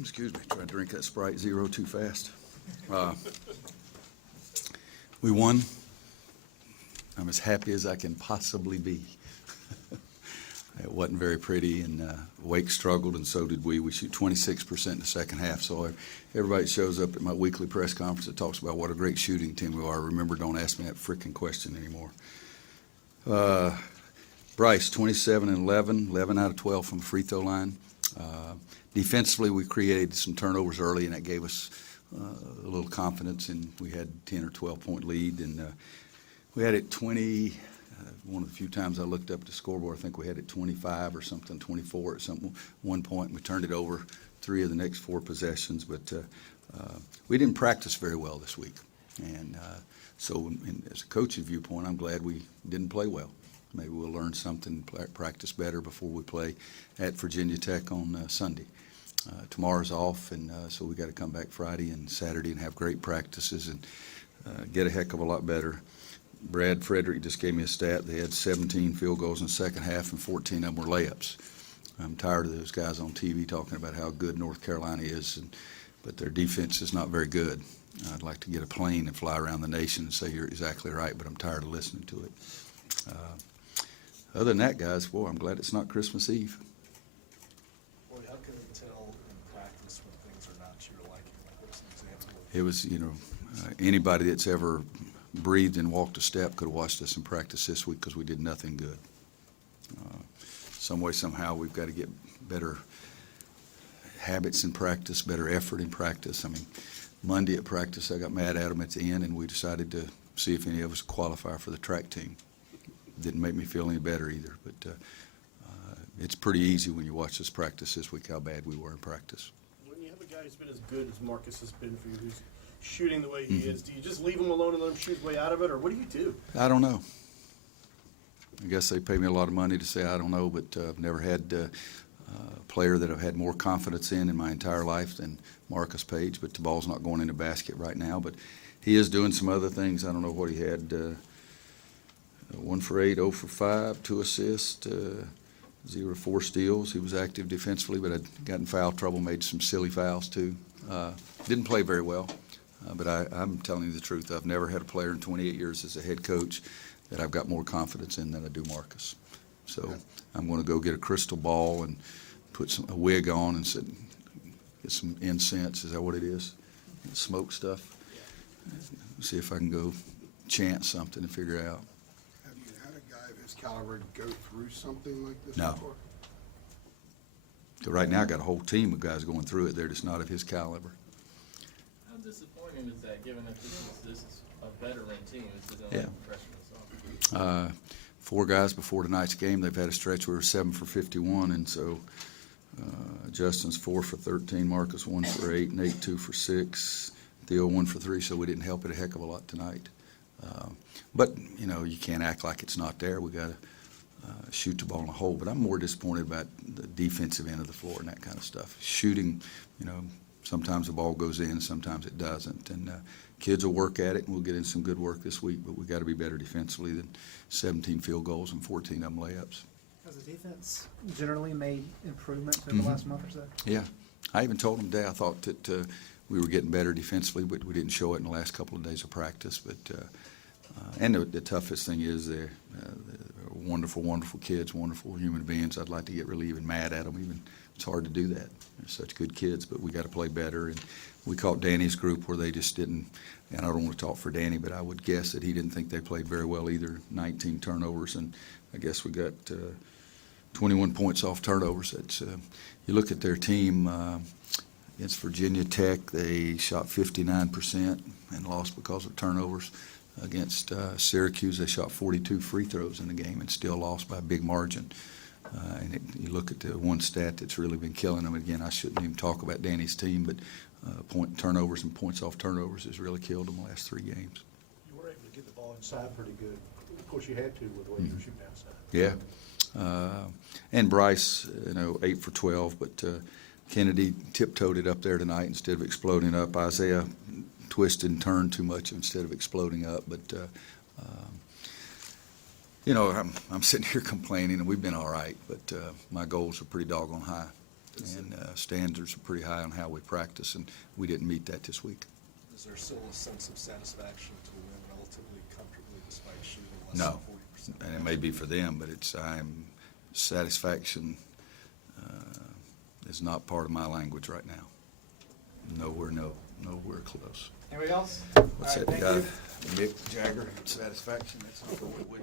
Excuse me, try to drink that Sprite Zero too fast. We won. I'm as happy as I can possibly be. It wasn't very pretty, and Wake struggled, and so did we. We shoot 26% in the second half, so everybody shows up at my weekly press conference that talks about what a great shooting team we are. Remember, don't ask me that frickin' question anymore. Bryce, 27 and 11, 11 out of 12 from the free throw line. Defensively, we created some turnovers early, and that gave us a little confidence, and we had 10 or 12-point lead, and we had it 20. One of the few times I looked up at the scoreboard, I think we had it 25 or something, 24 at one point. We turned it over 3 of the next 4 possessions, but we didn't practice very well this week. And so as a coach's viewpoint, I'm glad we didn't play well. Maybe we'll learn something, practice better before we play at Virginia Tech on Sunday. Tomorrow's off, and so we got to come back Friday and Saturday and have great practices and get a heck of a lot better. Brad Frederick just gave me a stat. They had 17 field goals in the second half, and 14 of them were layups. I'm tired of those guys on TV talking about how good North Carolina is, but their defense is not very good. I'd like to get a plane and fly around the nation and say you're exactly right, but I'm tired of listening to it. Other than that, guys, boy, I'm glad it's not Christmas Eve. Boy, how can you tell in practice when things are not to your liking? Like, what's an example of It was, anybody that's ever breathed and walked a step could have watched us in practice this week because we did nothing good. Some way, somehow, we've got to get better habits in practice, better effort in practice. I mean, Monday at practice, I got mad at them at the end, and we decided to see if any of us qualify for the track team. Didn't make me feel any better either, but it's pretty easy when you watch us practice this week how bad we were in practice. When you have a guy who's been as good as Marcus has been for you, who's shooting the way he is, do you just leave him alone and let him shoot his way out of it, or what do you do? I don't know. I guess they pay me a lot of money to say I don't know, but I've never had a player that I've had more confidence in my entire life than Marcus Page, but the ball's not going in the basket right now. But he is doing some other things. I don't know what he had. 1 for 8, 0 for 5, 2 assists, 0 4 steals. He was active defensively, but I'd got in foul trouble, made some silly fouls too. Didn't play very well. But I'm telling you the truth. I've never had a player in 28 years as a head coach that I've got more confidence in than I do Marcus. So I'm going to go get a crystal ball and put a wig on and get some incense. Is that what it is? Smoke stuff. See if I can go chant something and figure out. Have you had a guy of his caliber go through something like this No. before? So right now I got a whole team of guys going through it. They're just not of his caliber. How disappointing is that, given that this is a veteran team? This isn't Yeah. like a freshman sophomore. 4 guys before tonight's game. They've had a stretch where we were 7 for 51, and so Justin's 4 for 13, Marcus 1 for 8, Nate 2 for 6, Theo 1 for 3. So we didn't help it a heck of a lot tonight. But you can't act like it's not there. We got to shoot the ball in a hole. But I'm more disappointed about the defensive end of the floor and that kind of stuff. Shooting, sometimes the ball goes in, sometimes it doesn't. And kids will work at it, and we'll get in some good work this week. But we got to be better defensively than 17 field goals and 14 of them layups. Has the defense generally made improvements in the last month or so? Yeah. I even told them today I thought that we were getting better defensively, but we didn't show it in the last couple of days of practice. But and the toughest thing is they're wonderful, wonderful kids, wonderful human beings. I'd like to get really even mad at them. Even it's hard to do that. They're such good kids, but we got to play better. And we caught Danny's group where they just didn't. And I don't want to talk for Danny, but I would guess that he didn't think they played very well either. 19 turnovers, and I guess we got 21 points off turnovers. That's you look at their team against Virginia Tech, they shot 59% and lost because of turnovers. Against Syracuse, they shot 42 free throws in the game and still lost by a big margin. You look at the one stat that's really been killing them. Again, I shouldn't even talk about Danny's team, but point turnovers and points off turnovers has really killed them the last 3 games. You were able to get the ball inside pretty good. Of course, you had to with the way you were shooting outside. Yeah. And Bryce, 8 for 12, but Kennedy tiptoed it up there tonight instead of exploding up. Isaiah twisted and turned too much instead of exploding up. But You know, I'm sitting here complaining, and we've been all right, but my goals are pretty doggone high. And standards are pretty high on how we practice, and we didn't meet that this week. Is there still a sense of satisfaction to win relatively comfortably despite shooting less No, than 40%? and it may be for them, but satisfaction is not part of my language right now. Nowhere close. Anybody else? What's All that right, guy, thank you. Mick Jagger, satisfaction, that's not the way we.